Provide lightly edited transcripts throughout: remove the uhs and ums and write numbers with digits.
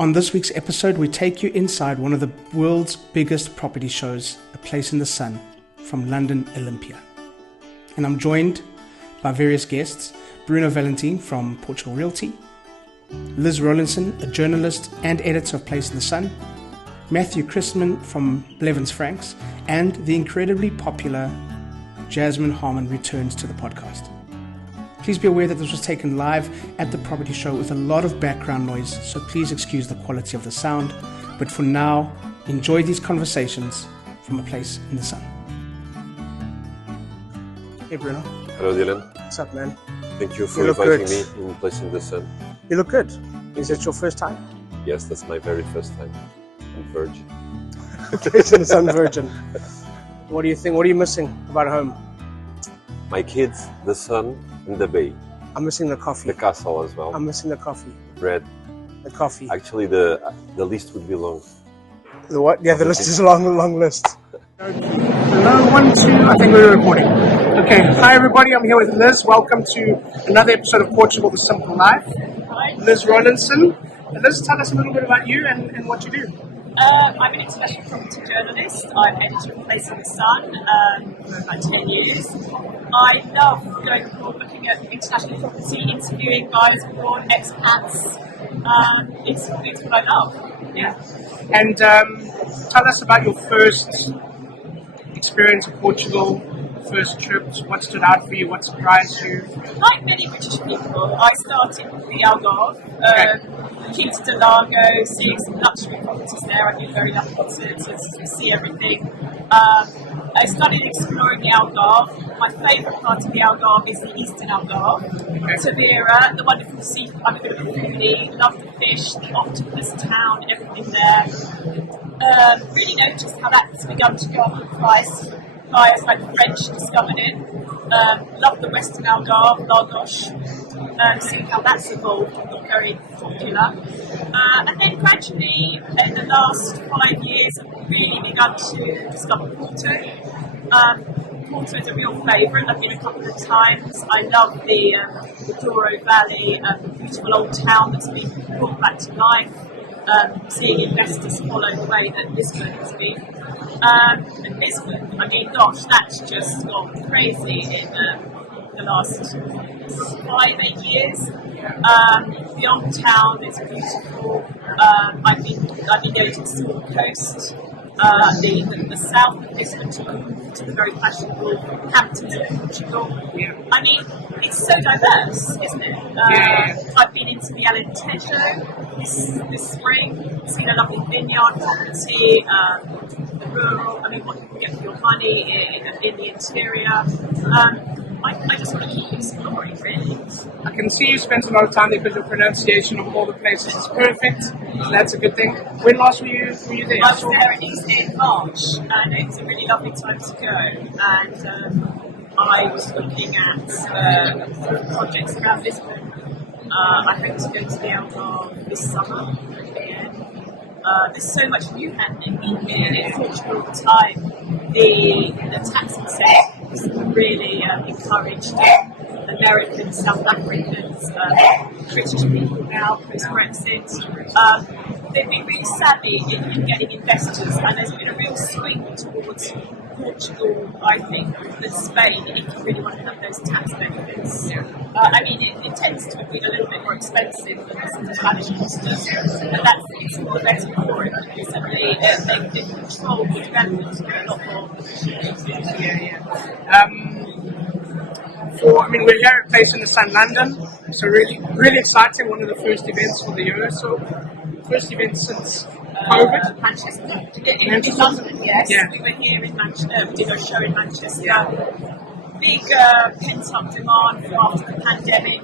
On this week's episode, we take you inside one of the world's biggest property shows, A Place in the Sun, from London Olympia. And I'm joined by various guests, Bruno Valentin from Portugal Realty, Liz Rollinson, a journalist and editor of Place in the Sun, Matthew Christman from Blevins Franks, and the incredibly popular Jasmine Harmon returns to the podcast. Please be aware that this was taken live at the property show with a lot of background noise, so please excuse the quality of the sound. But for now, enjoy these conversations from A Place in the Sun. Hey Bruno. Hello Dylan. What's up, man? Thank you for inviting me in Place in the Sun. You look good. Is it your first time? Yes, that's my very first time. I'm virgin. Place in the Sun virgin. What do you think? What are you missing about home? My kids, the sun, and the bay. I'm missing the coffee. The castle as well. I'm missing the coffee. Bread. The coffee. Actually, the list would be long. The what? Yeah, the list is a long list. Hello, 1, 2, I think we're recording. Okay, hi everybody, I'm here with Liz. Welcome to another episode of Portugal, The Simple Life. Hi. Liz Rollinson. Liz, tell us a little bit about you and what you do. I'm an international property journalist. I'm editor of Place in the Sun for about 10 years. I love going abroad, looking at international property, interviewing guys abroad, expats. It's what I love. Yeah. And tell us about your first experience in Portugal, first trips, what stood out for you, what surprised you? Like many British people, I started with the Algarve, Key to Delago, seeing some luxury properties there. I've been very lucky to see everything. I started exploring the Algarve. My favourite part of the Algarve is the eastern Algarve. Tavira, the wonderful sea. I'm a bit of a foodie, love the fish, the octopus town, everything there. Really noticed how that's begun to go up in price. Buyers like the French discovered it. Love the Western Algarve, Lagos. Seeing how that's evolved and got very popular. And then gradually, in the last 5 years, I've really begun to discover Porto. Porto is a real favourite. I've been a couple of times. I love the Douro Valley, beautiful old town that's been brought back to life. Seeing investors follow the way that Lisbon has been. And Lisbon, I mean, gosh, that's just gone crazy in the last 5-8 years. The old town is beautiful. I've been going to the Silver Coast, the south of Lisbon to the very fashionable Hamptons of Portugal. I mean, it's so diverse, isn't it? I've been into the Alentejo this spring, seen a lovely vineyard property, the rural, I mean, what you can get for your money in the interior. I just want to keep exploring, really. I can see you spent a lot of time there because your pronunciation of all the places is perfect. So that's a good thing. When last were you there? I was there at Easter in March, and it was a really lovely time to go. And I was looking at projects around Lisbon. I hope to go to the Algarve this summer again. There's so much new happening in Portugal all the time. The tax incentives really encouraged Americans, South Africans, British people now post-Brexit. They've been really savvy in getting investors, and there's been a real swing towards Portugal, I think, than Spain, if you really want to have those tax benefits. I mean, it tends to have been a little bit more expensive than some of the Spanish customers, but it's all the better for it, because they control the development a lot more efficiently. We're here at Place in the Sun, London. So really exciting. One of the first events for the year. So first event since COVID. Manchester. In London, yes. Yeah. We were here in Manchester. We did a show in Manchester. Big pent-up demand for after the pandemic.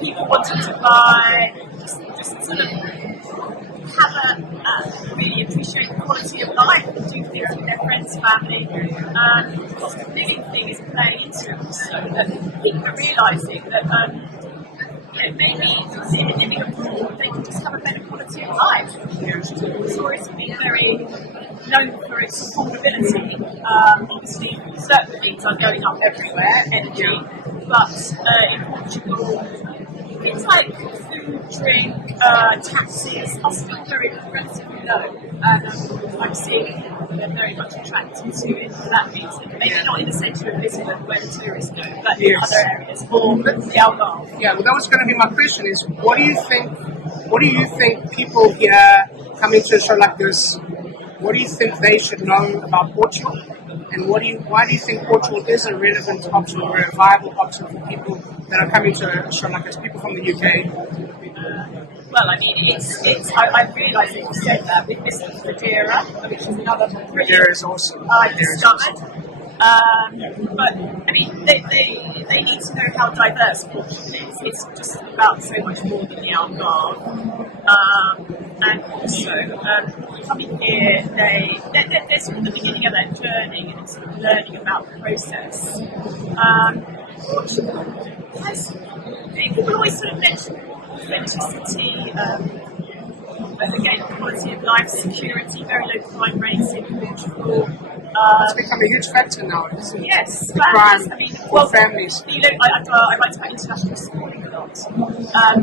People wanted to buy, just sort of have really appreciate the quality of life and do things with their friends, family. The cost of living thing is playing into it, so that people are realising that maybe living abroad they can just have a better quality of life. Tourism being very known for its affordability. Obviously, certain things are going up everywhere, energy, but in Portugal, things like food food, drink, taxes are still very relatively low, and I'm seeing they're very much attracted to it for that reason. Maybe not in the centre of Lisbon where the tourists go, but in other areas, or the Algarve. Yeah, well, that was going to be my question: is what do you think? What do you think people here coming to a show like this? What do you think they should know about Portugal? And why do you think Portugal is a relevant option or a viable option for people that are coming to a show like this? People from the UK. Well, I mean, I realise that you said that with this Madeira, which is another Madeira is awesome. I've discovered. But I mean, they need to know how diverse Portugal is. It's just about so much more than the Algarve. And also, coming here, they're sort of the beginning of their journey and sort of learning about the process. Portugal has, people always sort of mention authenticity, again, quality of life, security, very low crime rates in Portugal. It's become a huge factor now, isn't it? Yes, crime I mean, families. You know, I write about international schooling a lot.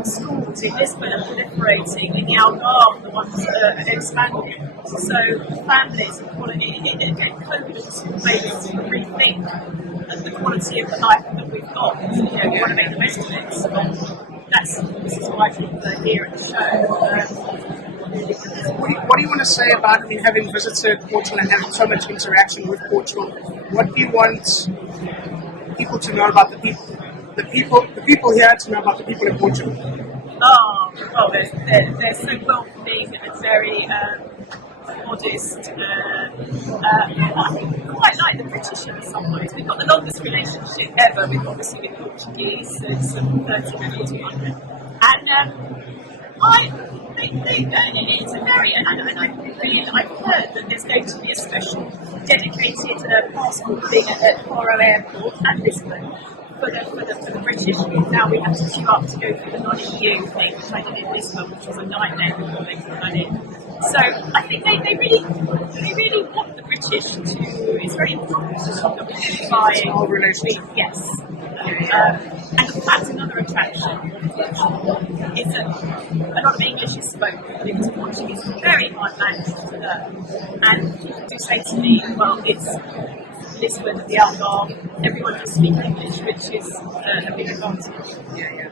Schools in Lisbon are proliferating, in the Algarve, the ones that are expanding. So families, COVID has made us rethink the quality of the life that we've got. You know, we want to make the most of it. So this is why people are here at the show. What do you want to say about, I mean, having visited Portugal and having so much interaction with Portugal? What do you want people to know about the people here to know about the people in Portugal? Oh, well, they're so welcoming and very modest. I think we quite like the British in some ways. We've got the longest relationship ever with, obviously, with Portuguese since 1300. And it's a very, and I've heard that there's going to be a special dedicated passport thing at Faro Airport at Lisbon for the British. Now we have to queue up to go through the non-EU thing, which I did in Lisbon, which was a nightmare before they could run in. So I think they really want the British to. It's very important to stop them buying. Whole relationship. Yes. And that's another attraction is that a lot of English is spoken because Portuguese is a very hard language to learn. And people do say to me, well, it's Lisbon, the Algarve, everyone can speak English, which is a big advantage. Yeah.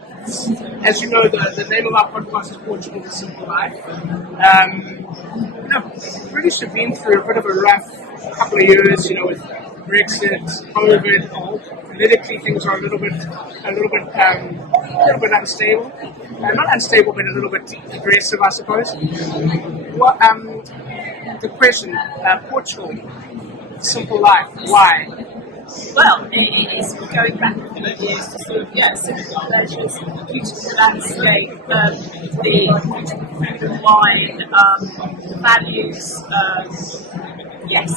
As you know, the name of our podcast is Portugal, the Simple Life. The British have been through a bit of a rough couple of years, with Brexit, COVID. Politically, things are a little bit unstable. Not unstable, but a little bit aggressive, I suppose. The question, Portugal, Simple Life, why? Well, it is going back a few years to sort of, simple pleasures, beautiful landscape, the food and wine, values. Yes,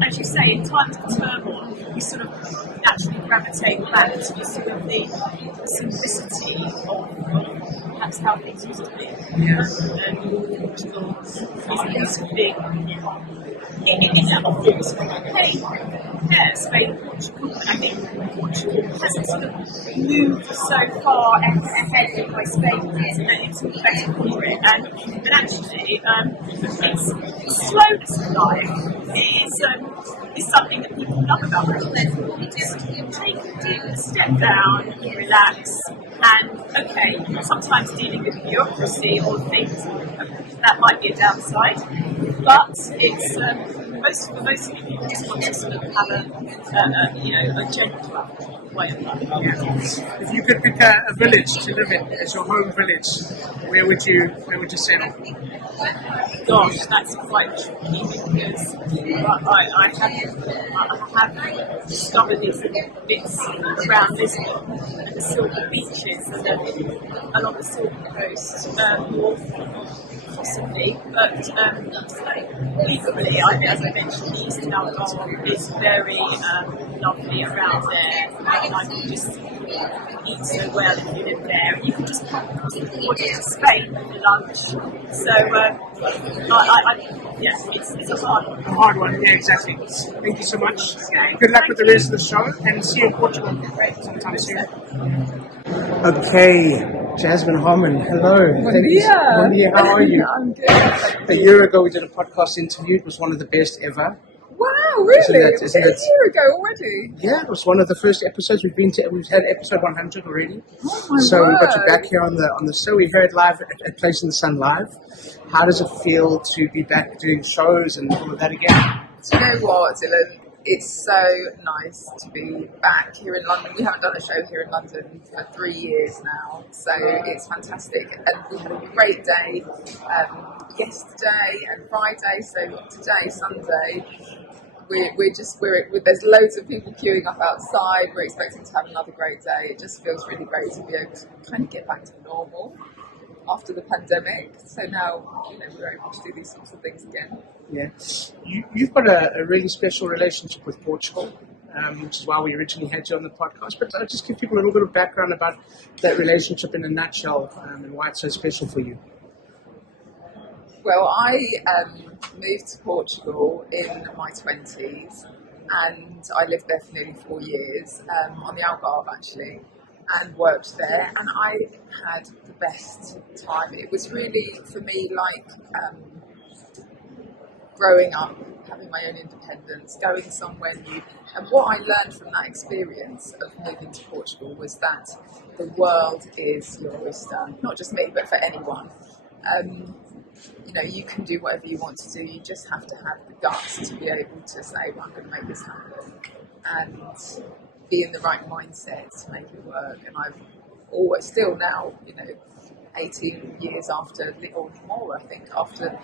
as you say, in times of turmoil, you sort of naturally gravitate back to sort of the simplicity of perhaps how things used to be. And Portugal is big. It offers Spain, Portugal, and I think Portugal hasn't sort of moved so far ahead by Spain, and it's better for it. And actually, its slowness of life is something that people love about it. You just take a step down, you relax, and sometimes dealing with bureaucracy or things that might be a downside, but it's most people just want to sort of have a gentle way of life. Yeah. If you could pick a village to live in as your home village, where would you settle? Gosh, that's quite tricky because I have discovered these bits around Lisbon and the Silver Beaches and along the Silver Coast, possibly, but equally, as I mentioned, the Eastern Algarve is very lovely around there, and I can just eat so well if you live there, and you can just pop across the border to Spain for lunch. So, it's a hard one. A hard one, yeah, exactly. Thank you so much. Good luck with the rest of the show, and see you in Portugal sometime soon. Okay, Jasmine Harmon, hello. Bon dia. Bon dia, how are you? I'm good. A year ago we did a podcast interview. It was one of the best ever. Wow, really? Isn't it? A year ago already? Yeah, it was one of the first episodes. We've had episode 100 already. Oh my So word. we got you back here on the show. We heard live at Place in the Sun live. How does it feel to be back doing shows and all of that again? Do you know what, Dylan? It's so nice to be back here in London. We haven't done a show here in London for 3 years now, so it's fantastic. And we had a great day yesterday and Friday, so today, Sunday. There's loads of people queuing up outside. We're expecting to have another great day. It just feels really great to be able to kind of get back to normal after the pandemic. So now, we're able to do these sorts of things again. Yeah, you've got a really special relationship with Portugal, which is why we originally had you on the podcast. But I'll just give people a little bit of background about that relationship in a nutshell and why it's so special for you. Well, I moved to Portugal in my 20s and I lived there for nearly 4 years, on the Algarve actually, and worked there, and I had the best time. It was really, for me, like growing up, having my own independence, going somewhere new. And what I learned from that experience of moving to Portugal was that the world is your oyster. Not just me, but for anyone. You can do whatever you want to do. You just have to have the guts to be able to say, well, I'm going to make this happen. And be in the right mindset to make it work. And I've always, still now, 18 years after, or more, I think, after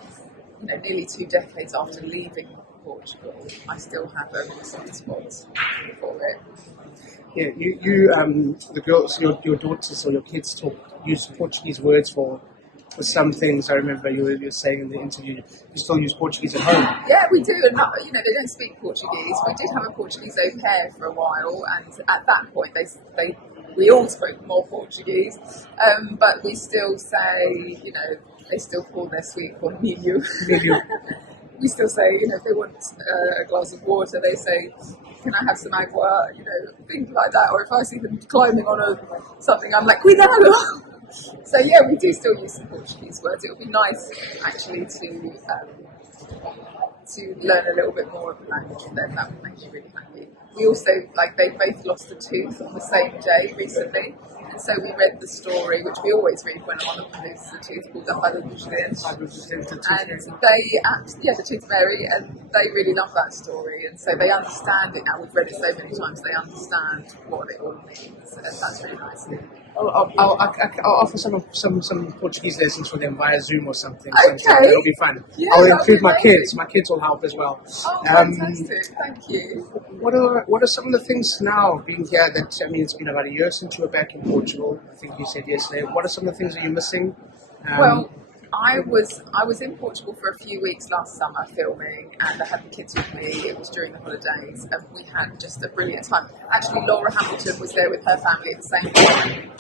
nearly 2 decades after leaving Portugal, I still have a soft spot for it. Yeah, you the girls, your daughters or your kids use Portuguese words for some things. I remember you were saying in the interview, you still use Portuguese at home. Yeah, we do, and they don't speak Portuguese. We did have a Portuguese au pair for a while, and at that point we all spoke more Portuguese, but we still say, they still call their sweet corn milho. We still say, if they want a glass of water, they say, can I have some agua? Things like that. Or if I see them climbing on something, I'm like, cuidado. So yeah, we do still use some Portuguese words. It would be nice actually to learn a little bit more of the language for them. That would make me really happy. We also, they both lost a tooth on the same day recently. And so we read the story, which we always read when one of them loses a tooth, called A Fada dos Dentes. And the Tooth Fairy, and they really love that story. And so they understand it now. We've read it so many times, they understand what it all means. And that's really nice. I'll offer some Portuguese lessons for them via Zoom or something. Okay. So it'll be fun. Yeah, I'll include my kids. My kids will help as well. Oh, fantastic. Thank you. What are some of the things now being here that, it's been about a year since you were back in Portugal, I think you said yesterday. What are some of the things that you're missing? Well, I was in Portugal for a few weeks last summer filming, and I had the kids with me. It was during the holidays, and we had just a brilliant time. Actually, Laura Hamilton was there with her family at the same time.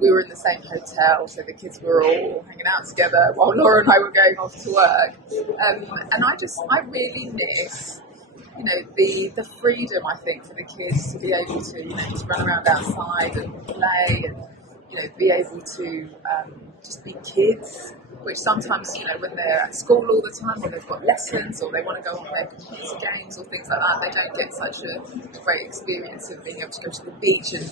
We were in the same hotel, so the kids were all hanging out together while Laura and I were going off to work. And I really miss, the freedom, I think, for the kids to be able to just run around outside and play and, be able to just be kids. Which sometimes, when they're at school all the time, or they've got lessons, or they want to go on their computer games or things like that, they don't get such a great experience of being able to go to the beach. And,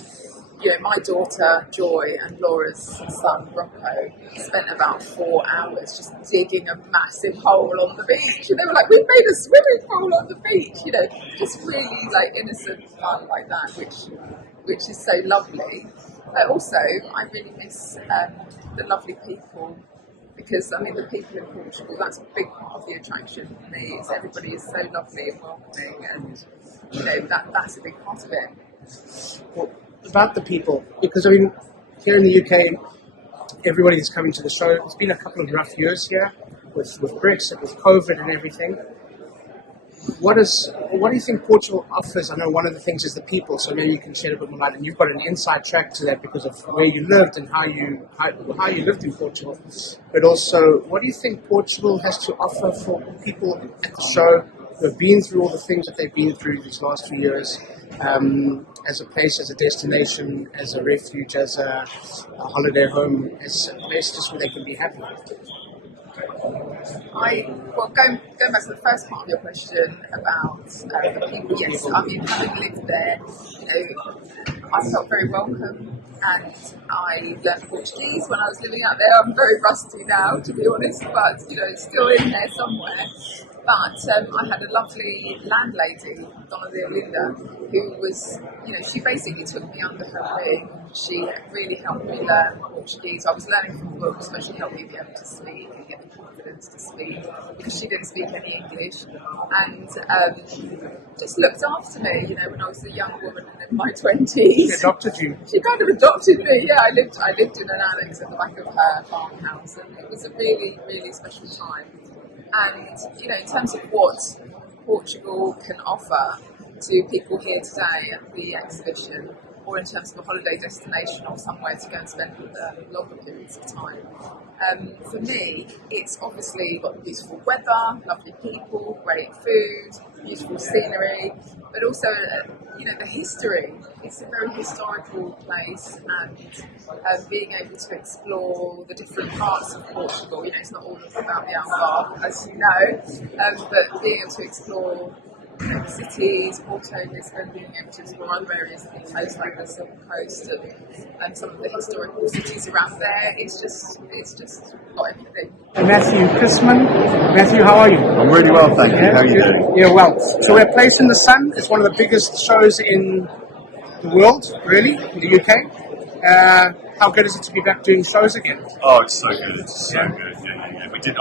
my daughter, Joy, and Laura's son, Rocco, spent about 4 hours just digging a massive hole on the beach. And they were like, we've made a swimming pool on the beach, just really, innocent fun like that, which is so lovely. But also, I really miss the lovely people. Because, the people in Portugal, that's a big part of the attraction for me. Is everybody is so lovely and welcoming, and, that's a big part of it. Well, about the people, because, here in the UK, everybody is coming to the show. It's been a couple of rough years here with Brexit, with COVID and everything. What do you think Portugal offers? I know one of the things is the people, so maybe you can shed a bit more light. And you've got an inside track to that because of where you lived and how you lived in Portugal. But also, what do you think Portugal has to offer for people at the show who have been through all the things that they've been through these last few years, as a place, as a destination, as a refuge, as a holiday home, as a place just where they can be happy. Going back to the first part of your question about the people, yes, I mean, having lived there, I felt very welcome, and I learned Portuguese when I was living out there. I'm very rusty now, to be honest, but it's still in there somewhere. But I had a lovely landlady, Donna Linda, who was, she basically took me under her wing. She really helped me learn Portuguese. I was learning from books, but she helped me be able to speak and get the confidence to speak, because she didn't speak any English, and just looked after me, when I was a young woman in my 20s. She adopted you? She kind of adopted me, yeah. I lived in an annex at the back of her farmhouse, and it was a really, really special time. And, in terms of what Portugal can offer to people here today at the exhibition, or in terms of a holiday destination or somewhere to go and spend longer periods of time, for me, it's obviously got beautiful weather, lovely people, great food, beautiful scenery, but also, the history. It's a very historical place, and being able to explore the different parts of Portugal. It's not all about the Algarve, as you know, but being able to explore cities, Porto, Lisbon, being able to explore other areas of the coast, like the Silk Coast, and some of the historical cities around there. It's just got everything. Matthew Kissman. Matthew, how are you? I'm really well, thank you. How are you doing? Yeah, well. So we're placed in the Sun. It's one of the biggest shows in the world, really, in the UK. How good is it to be back doing shows again? Oh, it's so good. It's so good. Yeah.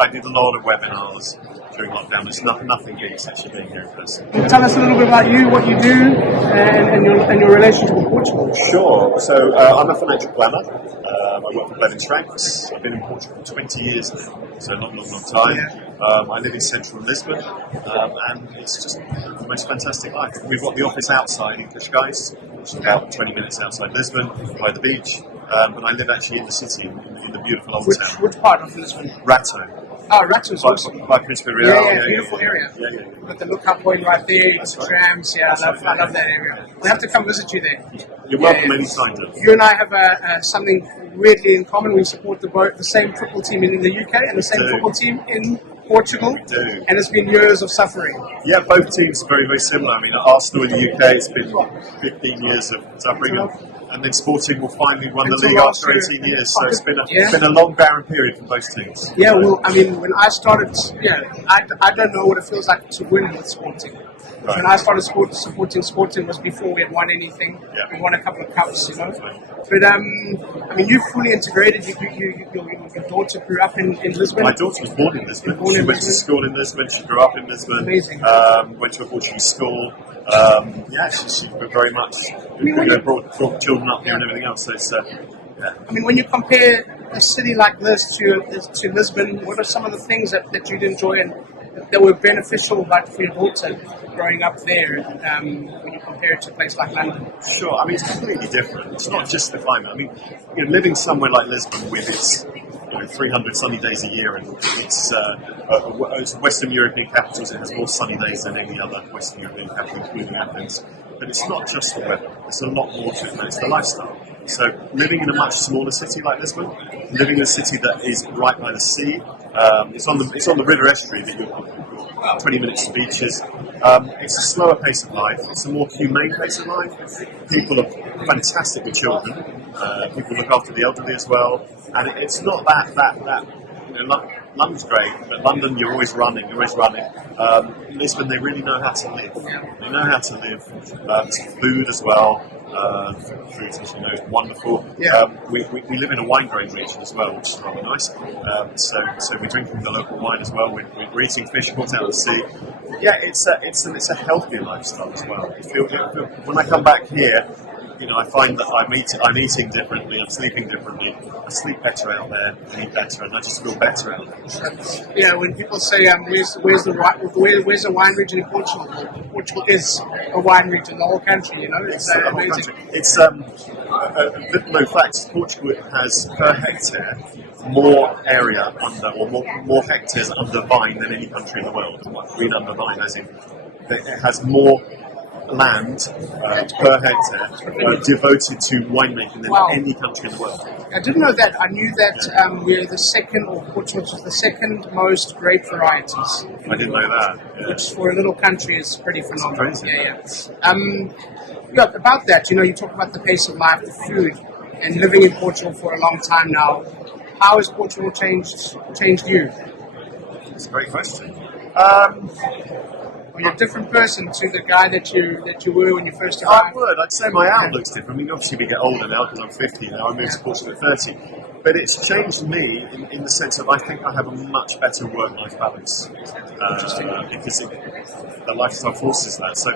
I did a lot of webinars during lockdown. There's nothing beats actually being here in person. Can you tell us a little bit about you, what you do, and your relationship with Portugal? Sure. So I'm a financial planner. I work for Blevins Franks. I've been in Portugal for 20 years now, so a long time. Yeah. I live in central Lisbon, and it's just the most fantastic life. We've got the office outside in Cascais, which is about 20 minutes outside Lisbon, by the beach. But I live actually in the city, in the beautiful old town. Which part of Lisbon? Rato. Oh, Rato's awesome. By Príncipe Real. Yeah, beautiful area. Yeah. With the lookout point right there, you got the trams. Yeah, I love that area. We'll have to come visit you there. You're welcome anytime. You and I have something weirdly in common. We support the same football team in the UK and the same football team in Portugal. We do. And it's been years of suffering. Yeah, both teams are very, very similar. I mean, Arsenal in the UK, it's been 15 years of suffering. And then Sporting will finally won the league after 18 years. So it's been a long, barren period for both teams. Yeah, well, I mean, when I started, I don't know what it feels like to win with Sporting. Right. When I started supporting Sporting was before we had won anything. Yeah. We won a couple of cups, But, I mean, you fully integrated. Your daughter grew up in Lisbon. My daughter was born in Lisbon. She went to school in Lisbon. She grew up in Lisbon. Amazing. Went to a Portuguese school. She very much brought children up here and everything else. So it's, I mean, when you compare a city like this to Lisbon, what are some of the things that you'd enjoy and that were beneficial, like for your daughter growing up there, when you compare it to a place like London? Sure. I mean, it's completely different. It's not just the climate. I mean, living somewhere like Lisbon with its 300 sunny days a year, and it's Western European capitals. It has more sunny days than any other Western European capital, including Athens. But it's not just the weather. It's a lot more to it. It's the lifestyle. So living in a much smaller city like Lisbon, living in a city that is right by the sea, it's on the river estuary that you're 20 minutes to beaches. It's a slower pace of life. It's a more humane pace of life. People are fantastic with children. People look after the elderly as well. And it's not that London's great, but London you're always running. Lisbon, they really know how to live. They know how to live. Food as well. Food, as you know, is wonderful. We live in a wine growing region as well, which is rather nice. So we're drinking the local wine as well. We're eating fish caught out of the sea. Yeah, it's a healthier lifestyle as well. When I come back here, I find that I'm eating differently, I'm sleeping differently. I sleep better out there, I eat better, and I just feel better out there. Yeah, when people say, where's the wine region in Portugal? Portugal is a wine region, the whole country, It's amazing. It's a bit known fact, Portugal has per hectare more area under, or more hectares under vine than any country in the world. Green under vine, as in it has more land per hectare devoted to winemaking than any country in the world. I didn't know that. I knew that we're the second, or Portugal is the second most grape varieties. I didn't know that. Which for a little country is pretty phenomenal. It's crazy. About that, you talk about the pace of life, the food, and living in Portugal for a long time now. How has Portugal changed you? It's a great question. You're a different person to the guy that you were when you first arrived. I'd say my outlook's different. I mean, obviously we get older now because I'm 50 now. I moved to Portugal at 30. But it's changed me in the sense of I think I have a much better work-life balance because the lifestyle forces that. So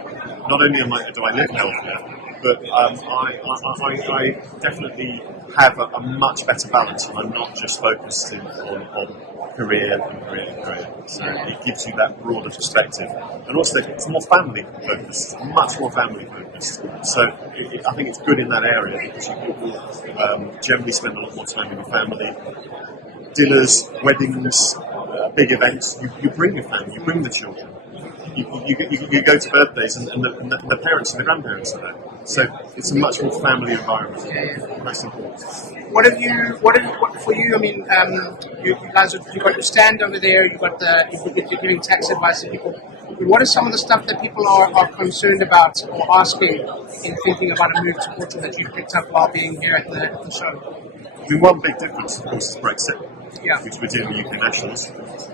not only do I live healthier, but I definitely have a much better balance, and I'm not just focused on career. So it gives you that broader perspective, and also it's more family focused, much more family focused. So I think it's good in that area because you generally spend a lot more time with your family. Dinners, weddings, big events. You bring your family, you bring the children. You go to birthdays and the parents and the grandparents are there. So it's a much more family environment. That's important. What for you? I mean, you guys, you've got your stand over there. You're giving tax advice to people. But what are some of the stuff that people are concerned about or asking in thinking about a move to Portugal that you picked up while being here at the show? I mean, one big difference, of course, is Brexit. Yeah. Which we're dealing with UK nationals.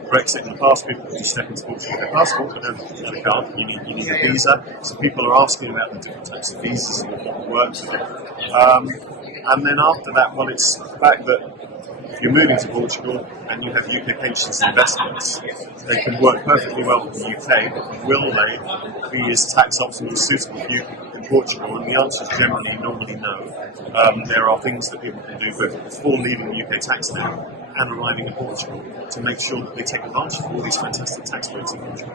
Brexit in the past, people could just step into Portugal with their passport, but they can't. You need a visa. So people are asking about the different types of visas and what works with it. And then after that, well, it's the fact that if you're moving to Portugal and you have UK pensions and investments, they can work perfectly well in the UK, but will they be as tax optimally suitable for you in Portugal? And the answer is generally normally no. There are things that people can do both before leaving the UK tax now and arriving in Portugal to make sure that they take advantage of all these fantastic tax breaks in Portugal.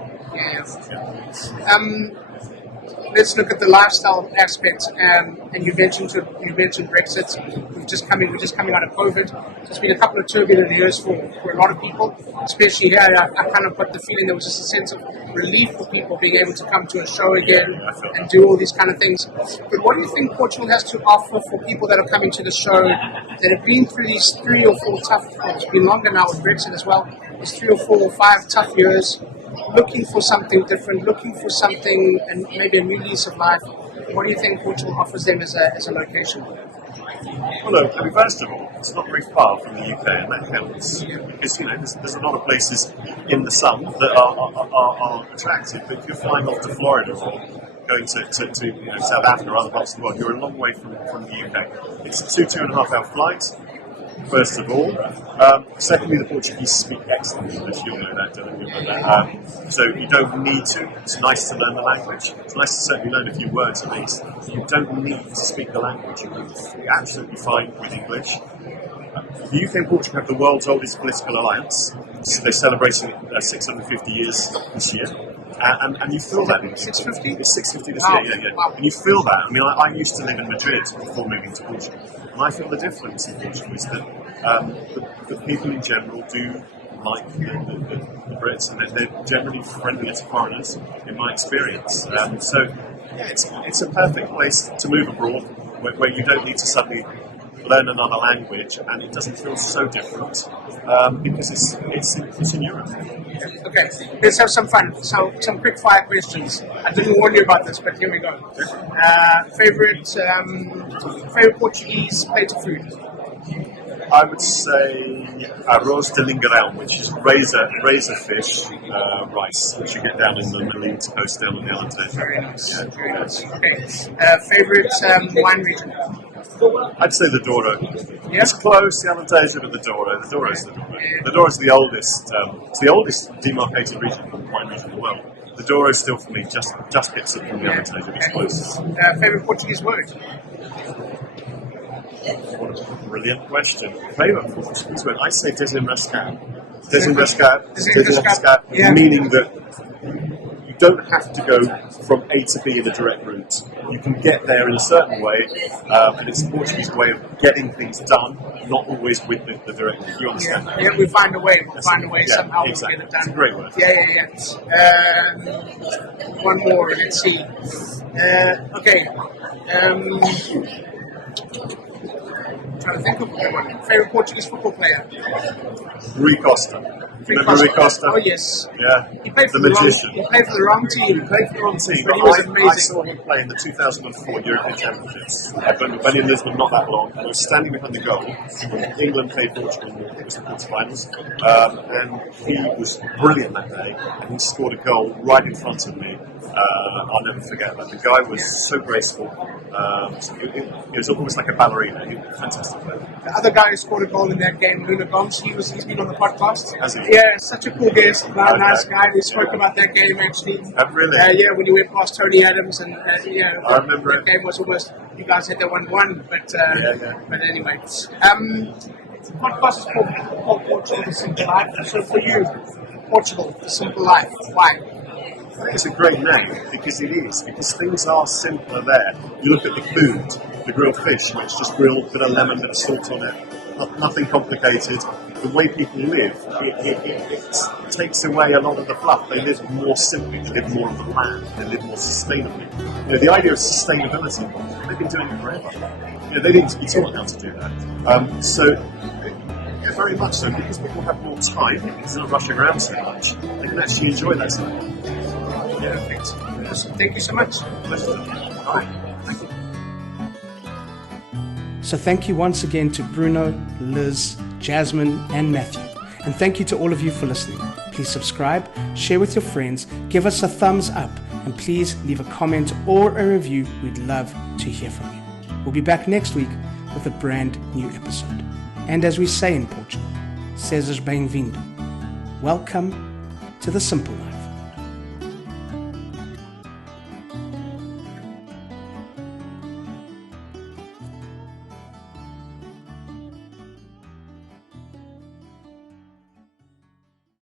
Let's look at the lifestyle aspect. And you mentioned Brexit. We're just coming out of COVID. It's been a couple of turbulent years for a lot of people, especially here. I kind of got the feeling there was just a sense of relief for people being able to come to a show again and do all these kind of things. But what do you think Portugal has to offer for people that are coming to the show that have been through these 3 or 4 tough, it's been longer now with Brexit as well, it's 3 or 4 or 5 tough years, looking for something different, looking for something and maybe a new lease of life? What do you think Portugal offers them as a location? Well, look, I mean, first of all, it's not very far from the UK, and that helps because there's a lot of places in the sun that are attractive. But if you're flying off to Florida or going to South Africa or other parts of the world, you're a long way from the UK. It's a 2.5 hour flight. First of all. Secondly, the Portuguese speak excellent English. You'll know that, Dylan. You'll know that. So you don't need to. It's nice to learn the language. It's nice to certainly learn a few words at least. You don't need to speak the language. You can be absolutely fine with English. The UK and Portugal have the world's oldest political alliance. So they're celebrating 650 years this year. And you feel that. 650? It's 650 this year, yeah. Wow. And you feel that. I mean, I used to live in Madrid before moving to Portugal. And I feel the difference in Portugal is that the people in general do like the Brits, and they're generally friendlier to foreigners, in my experience. So, yeah, it's a perfect place to move abroad, where you don't need to suddenly learn another language, and it doesn't feel so different because it's in Europe. Okay, let's have some fun. So, some quick fire questions. I didn't warn you about this, but here we go. Favorite Portuguese plate of food? I would say arroz de lingueirão, which is razor fish rice, which you get down in the Middle East coast, down on the Alentejo. Very nice. Yeah. Very nice. Okay. Favorite wine region? I'd say the Douro. Yeah. It's close, the Alentejo, but the Douro. The Douro's the Douro. Yeah. The Douro's the oldest. It's the oldest demarcated wine region in the world. The Douro still, for me, just gets it from the Alentejo. It's close. Favorite Portuguese word? What a brilliant question. Favorite Portuguese word? I say desenrascar. Desenrascar, meaning that you don't have to go from A to B in a direct route. You can get there in a certain way, and it's a Portuguese way of getting things done not always with the director. You understand that? Yeah, we find a way. We'll find a way yeah, somehow. Exactly. We'll get it done. It's a great word. One more. Let's see. Okay. Trying to think of one. Favorite Portuguese football player? Rui Costa. Remember Rui Costa? Oh yes. Yeah. He played for the the wrong. magician. He played for the wrong team. He played for the wrong team, But he but was I amazing. saw him play in the 2004 European Championships. I've been in Lisbon not that long. I was standing behind the goal. England played Portugal in the quarterfinals, and he was brilliant that day. And he scored a goal right in front of me. I'll never forget that. The guy was so graceful. It was almost like a ballerina. He was a fantastic player. The other guy who scored a goal in that game, Luna Gomes, he's been on the podcast. Has he? Yeah, such a cool guest, nice guy. We spoke about that game actually. Really? Yeah, when you went past Tony Adams and yeah, I remember that it. game was almost, you guys had that 1-1, but but anyway. The podcast is called Portugal, The Simple Life. So for you, Portugal, The Simple Life, why? It's a great name because it is. Because things are simpler there. You look at the food, the grilled fish, it's just grilled, bit of lemon, bit of salt on it. Nothing complicated. The way people live, it takes away a lot of the fluff. They live more simply. They live more on the land. They live more sustainably. The idea of sustainability, they've been doing it forever. They need to be taught how to do that. Yeah, very much so. Because people have more time, because they're not rushing around so much, they can actually enjoy that stuff. Perfect. Thank you so much. Pleasure. All right. Thank you. So thank you once again to Bruno, Liz, Jasmine, and Matthew. And thank you to all of you for listening. Please subscribe, share with your friends, give us a thumbs up, and please leave a comment or a review. We'd love to hear from you. We'll be back next week with a brand new episode. And as we say in Portugal, sejas bem-vindo. Welcome to the Simple Life.